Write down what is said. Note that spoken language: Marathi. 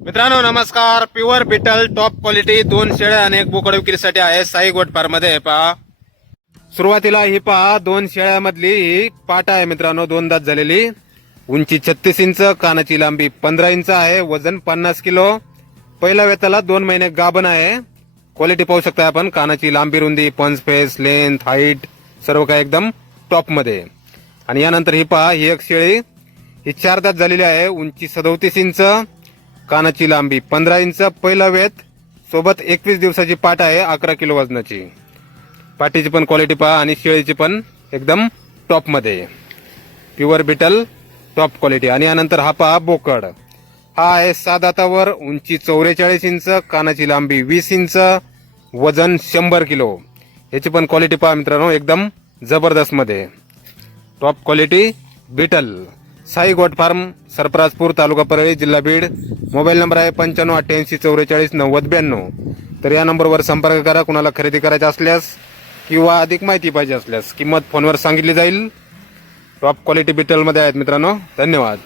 मित्रांनो नमस्कार. प्युअर बिटल टॉप क्वालिटी दोन शेळ्या आणि एक बोकड विक्रीसाठी आहे साई गोट फार्ममध्ये. पहा. सुरुवातीला ही पहा दोन शेळ्यामधली ही पाट आहे मित्रांनो दोन दात झालेली. उंची छत्तीस इंच कानाची लांबी पंधरा इंच आहे वजन पन्नास किलो. पहिल्या वेताला दोन महिने गाभण आहे. क्वालिटी पाहू शकता आपण कानाची लांबी रुंदी पंच फेस लेंथ हाईट सर्व काही एकदम टॉपमध्ये आणि यानंतर ही पहा ही एक शेळी. ही चार दात झालेली आहे उंची सदोतीस इंच कानाची लांबी पंधरा इंच पहिला वेत सोबत एकवीस दिवसाची पाट आहे अकरा किलो वजनाची. पाटीची पण क्वालिटी पहा आणि शेळीची पण एकदम टॉपमध्ये प्युअर बिटल टॉप क्वालिटी आणि यानंतर हा पहा बोकड. हा आहे सात दातावर उंची चौवेचाळीस इंच कानाची लांबी वीस इंच वजन शंभर किलो. याची पण क्वालिटी पहा मित्रांनो एकदम जबरदस्तमध्ये top quality Beetal Sai goat farm Sarparajpur तालुका परळी जिल्हा बीड. मोबाईल नंबर आहे पंच्याण्णव अठ्ठ्याऐंशी चौवेचाळीस नव्वद ब्याण्णव. तर या नंबरवर संपर्क करा कुणाला खरेदी करायचा असल्यास किंवा अधिक माहिती पाहिजे असल्यास किंमत फोनवर सांगितली जाईल. टॉप क्वालिटी बिटलमध्ये आहेत मित्रांनो. धन्यवाद.